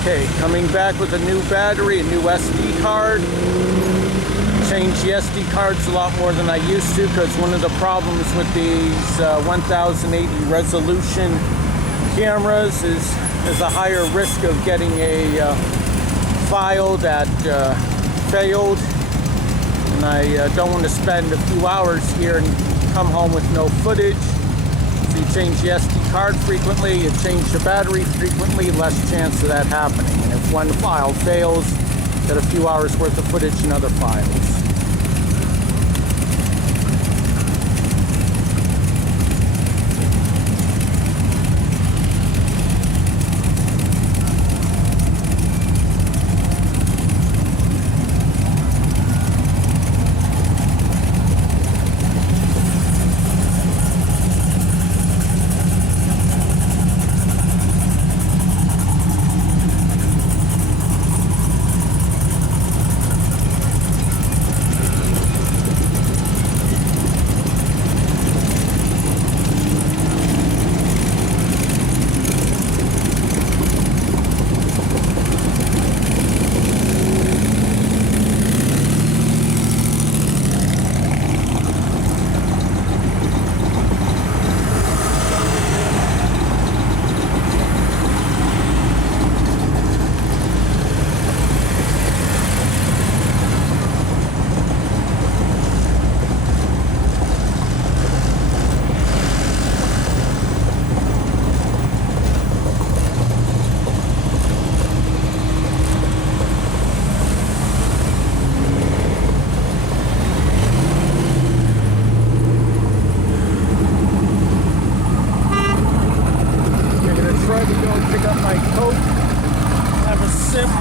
Okay, coming back with a new battery, a new SD card. Changed the SD cards a lot more than I used to, because one of the problems with these 1080 resolution cameras is there's a higher risk of getting a file that failed, and I don't want to spend a few hours here and come home with no footage. So you change the SD card frequently, you change the battery frequently, less chance of that happening. And if one file fails, get a few hours worth of footage in other files.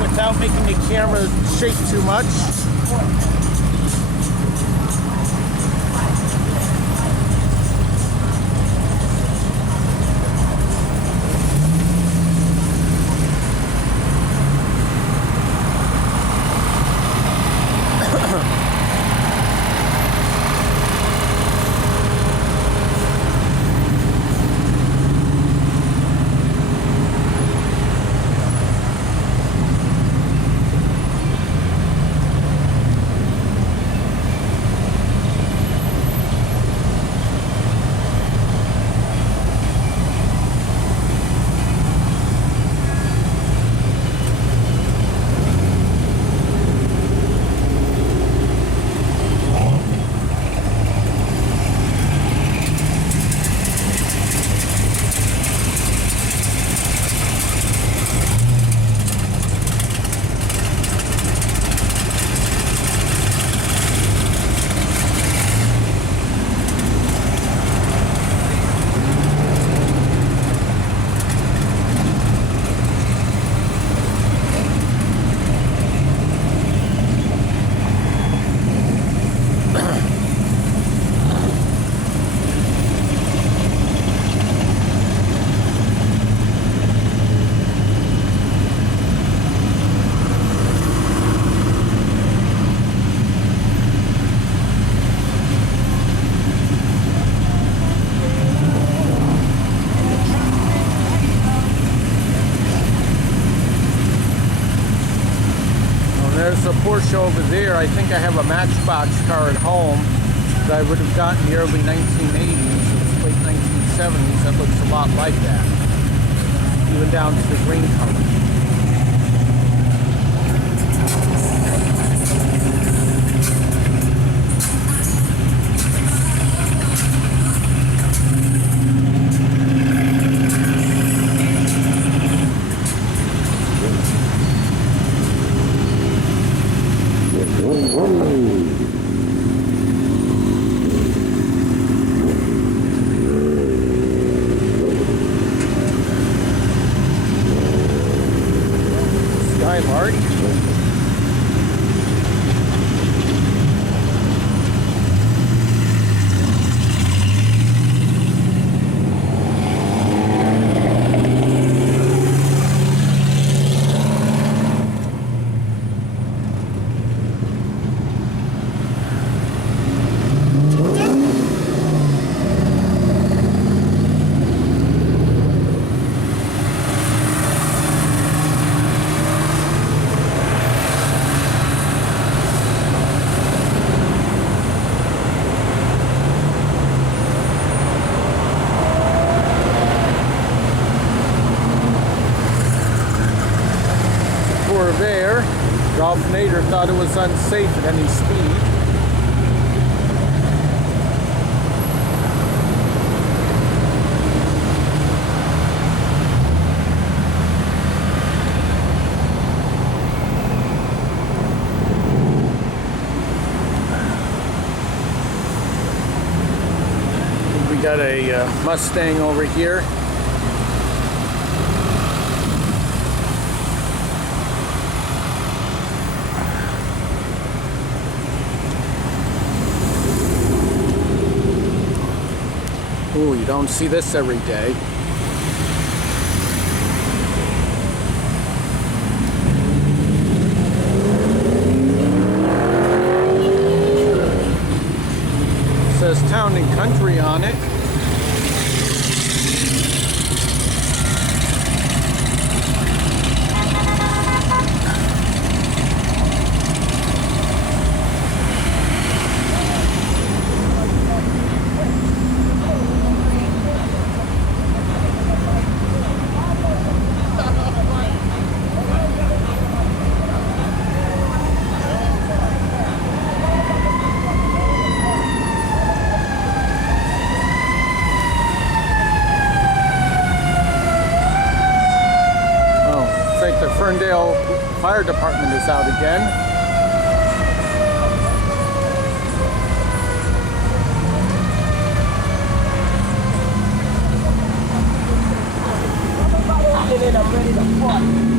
Without making the camera shake too much. There's a Porsche over there. I think I have a Matchbox car at home that I would have gotten in the early 1980s, late 1970s. That looks a lot like that, even down to the green color. Mark. there. Ralph Nader thought it was unsafe at any speed. We got a Mustang over here. Ooh, you don't see this every day. It says Town and Country on it. The Ferndale Fire Department is out again. I'm ready to party.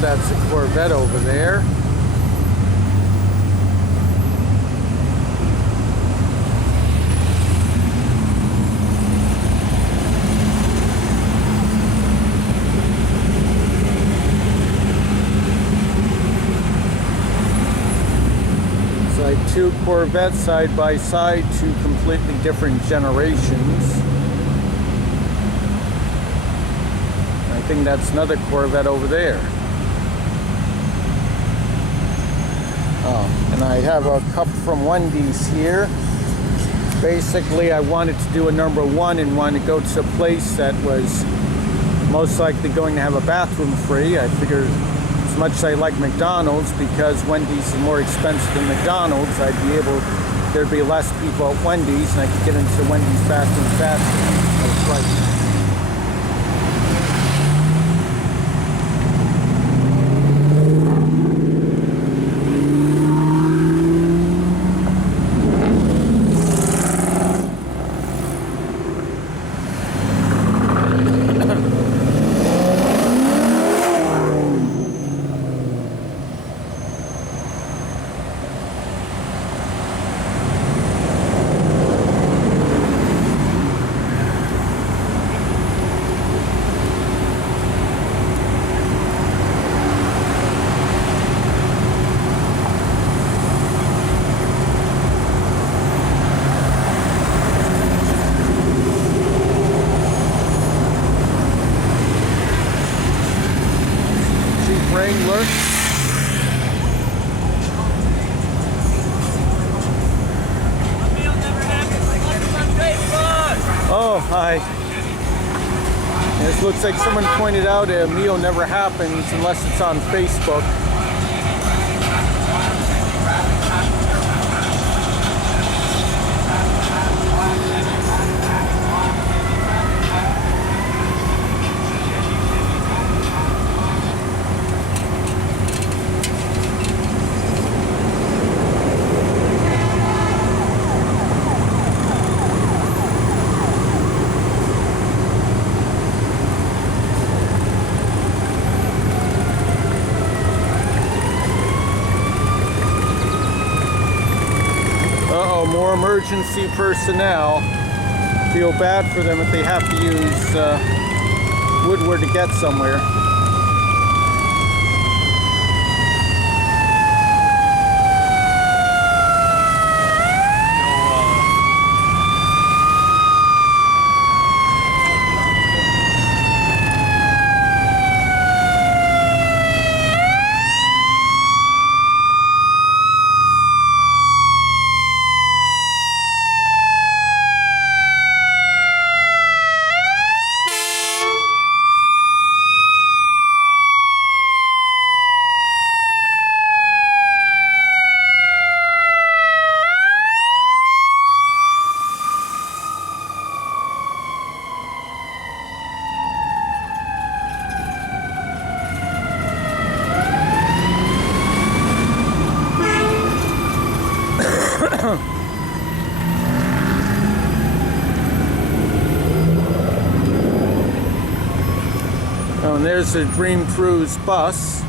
That's a Corvette over there. It's like two Corvettes side by side, two completely different generations. I think that's another Corvette over there. And I have a cup from Wendy's here. Basically, I wanted to do a number one and wanted to go to a place that was most likely going to have a bathroom free. I figured as much as I like McDonald's, because Wendy's is more expensive than McDonald's, there'd be less people at Wendy's and I could get into Wendy's bathroom faster. Wrangler. Oh, hi. This looks like someone pointed out a meal never happens unless it's on Facebook. More emergency personnel. Feel bad for them if they have to use Woodward to get somewhere. Oh, and there's the Dream Cruise bus.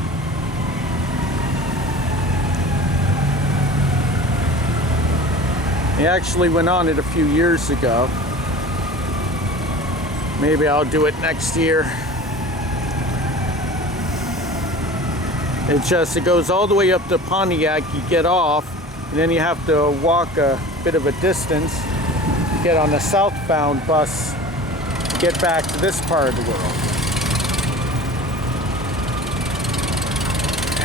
He actually went on it a few years ago. Maybe I'll do it next year. It goes all the way up to Pontiac. You get off, and then you have to walk a bit of a distance to get on a southbound bus to get back to this part of the world.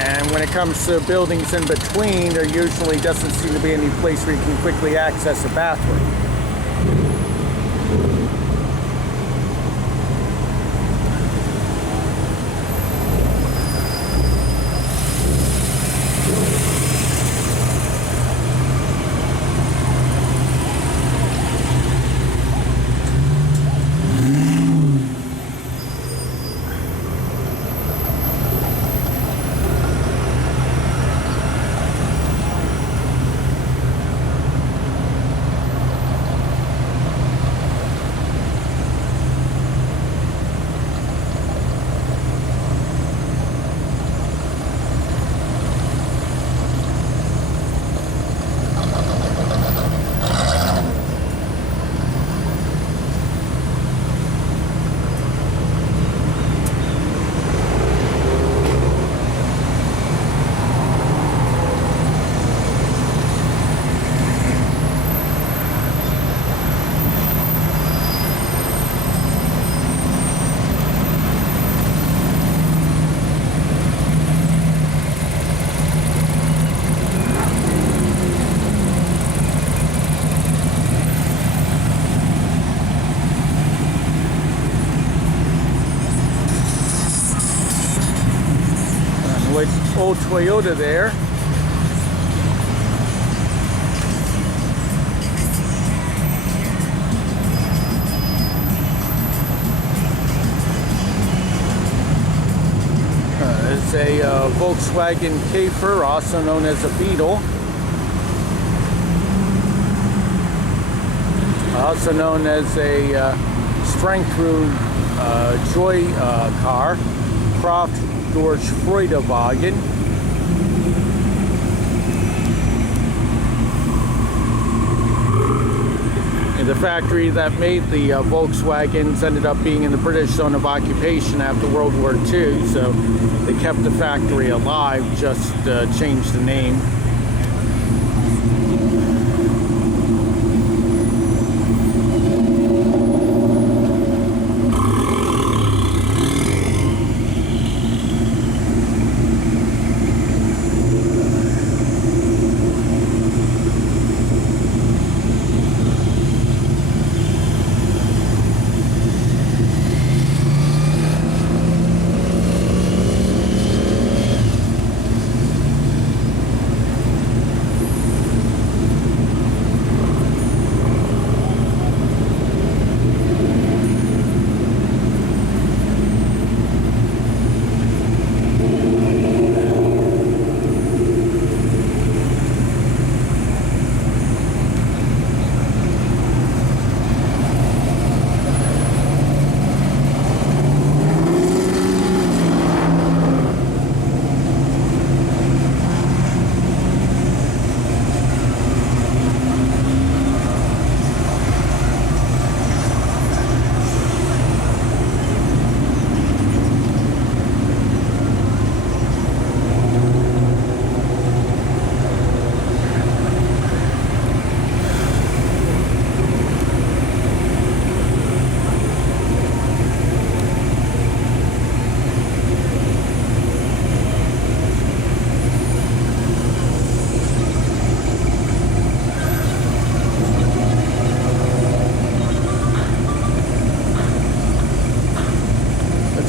And when it comes to buildings in between, there usually doesn't seem to be any place where you can quickly access a bathroom. Old Toyota there. It's a Volkswagen Käfer, also known as a Beetle. Also known as a Strength-Room Joy car. Kraft George Freudewagen. And the factory that made the Volkswagens ended up being in the British zone of occupation after World War II, so they kept the factory alive, just changed the name.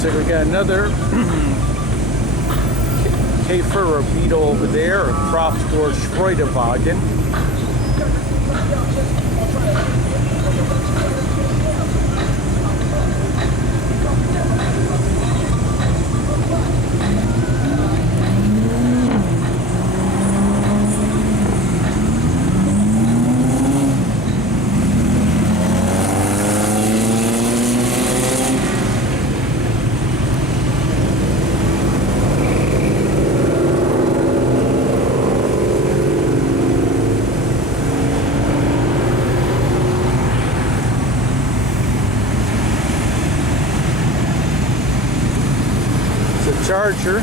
Looks like we got another Käfer or beetle over there, or Kraft or Streudewagen. Charger.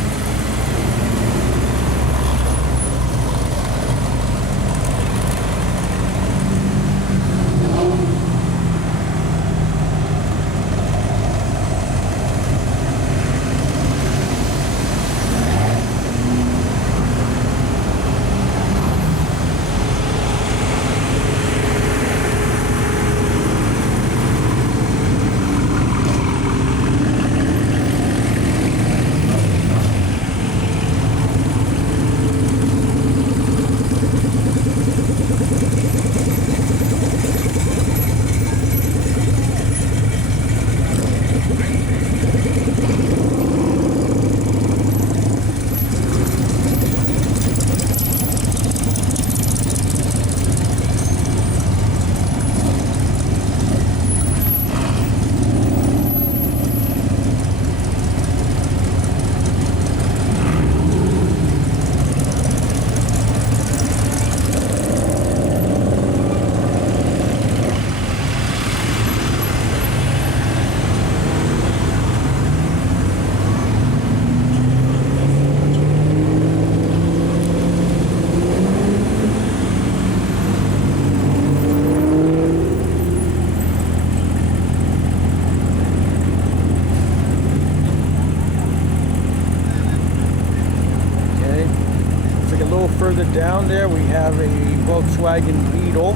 Further down there we have a Volkswagen Beetle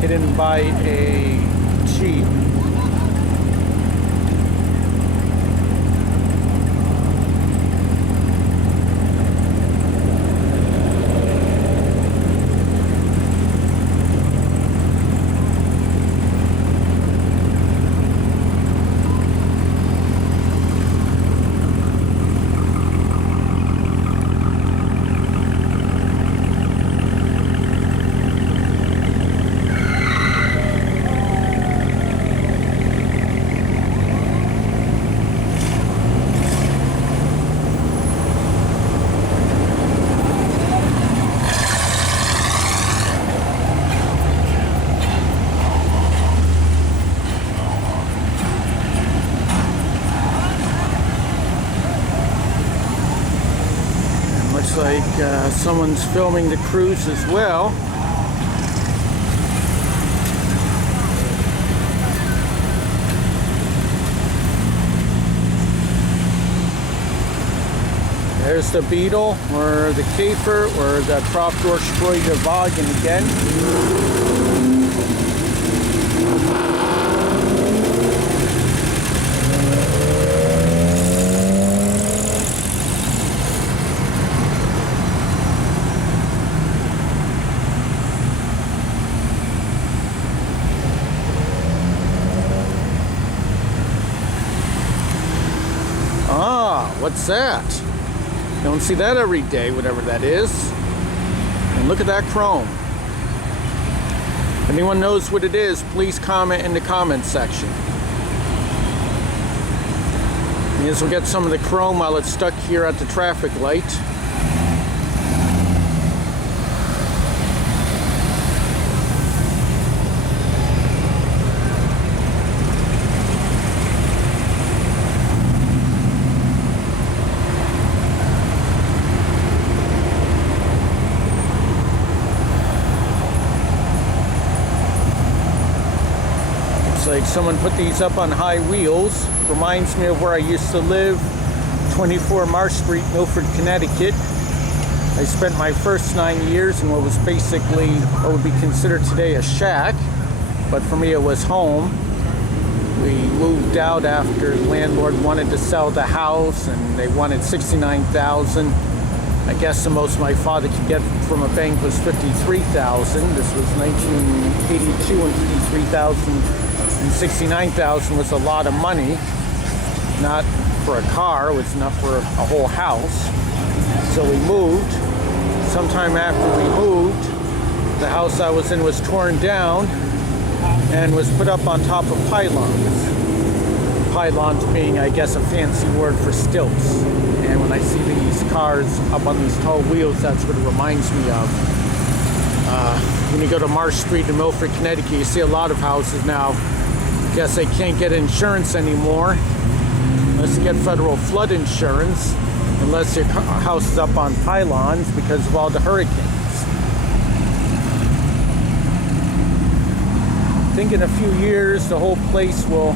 hidden by a Jeep. Looks like someone's filming the cruise as well. There's the Beetle, or the Käfer, or the Kraft or Streudewagen again. What's that? You don't see that every day, whatever that is. And look at that chrome. If anyone knows what it is, please comment in the comment section. As we'll get some of the chrome while it's stuck here at the traffic light. Like someone put these up on high wheels. Reminds me of where I used to live, 24 Marsh Street, Milford, Connecticut. I spent my first 9 years in what was basically what would be considered today a shack, but for me it was home. We moved out after the landlord wanted to sell the house, and they wanted $69,000. I guess the most my father could get from a bank was $53,000. This was 1982, and $53,000 and $69,000 was a lot of money. Not for a car, it was enough for a whole house. So we moved. Sometime after we moved, the house I was in was torn down and was put up on top of pylons. Pylons being, I guess, a fancy word for stilts. And when I see these cars up on these tall wheels, that's what it reminds me of. When you go to Marsh Street in Milford, Connecticut, you see a lot of houses now. I guess they can't get insurance anymore unless you get federal flood insurance, unless your house is up on pylons because of all the hurricanes. I think in a few years the whole place will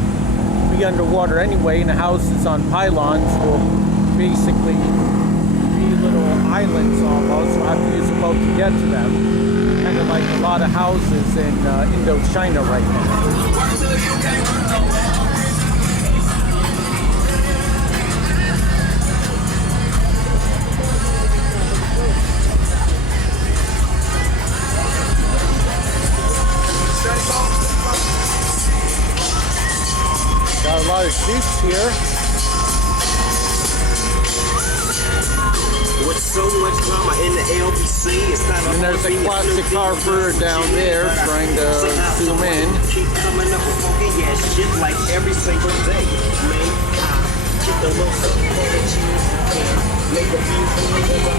be underwater anyway, and the houses on pylons will basically be little islands almost. We'll have to use a boat to get to them. Kind of like a lot of houses in Indochina right now. Got a lot of Jeeps here. With so much drama in the LBC, it's not and there's a classic car further down there trying to zoom in. Keep coming up with funky ass shit like every single day. Man, get the little something that you can make a few things as I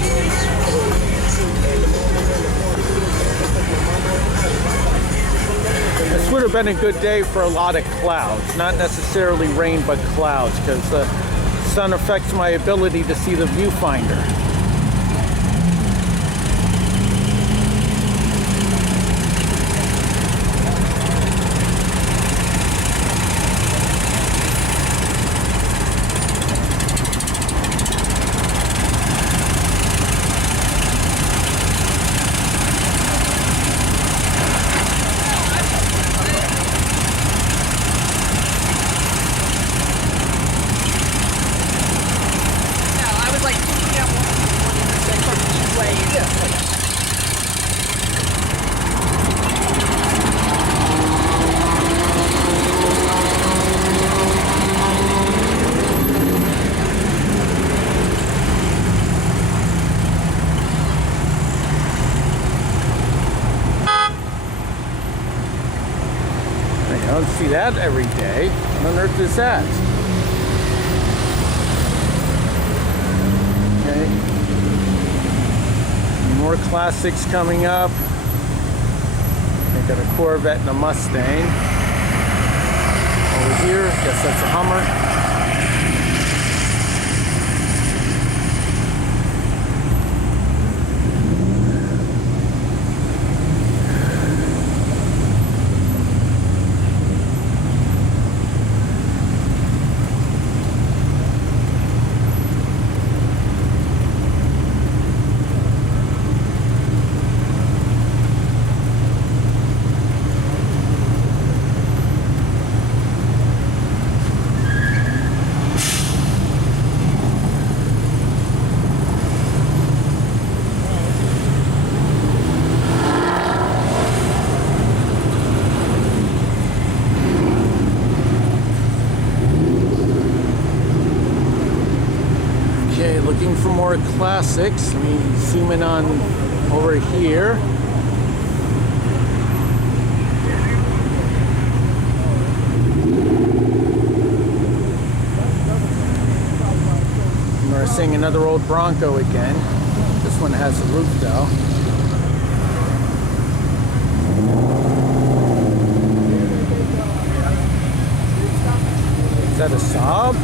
This would have been a good day for a lot of clouds. Not necessarily rain, but clouds, because the sun affects my ability to see the viewfinder. I don't see that every day. What on earth is that? Okay. More classics coming up. They got a Corvette and a Mustang. Over here, guess that's a Hummer. Looking for more classics. Let me zoom in on over here. And we're seeing another old Bronco again. This one has a roof though. Is that a Saab?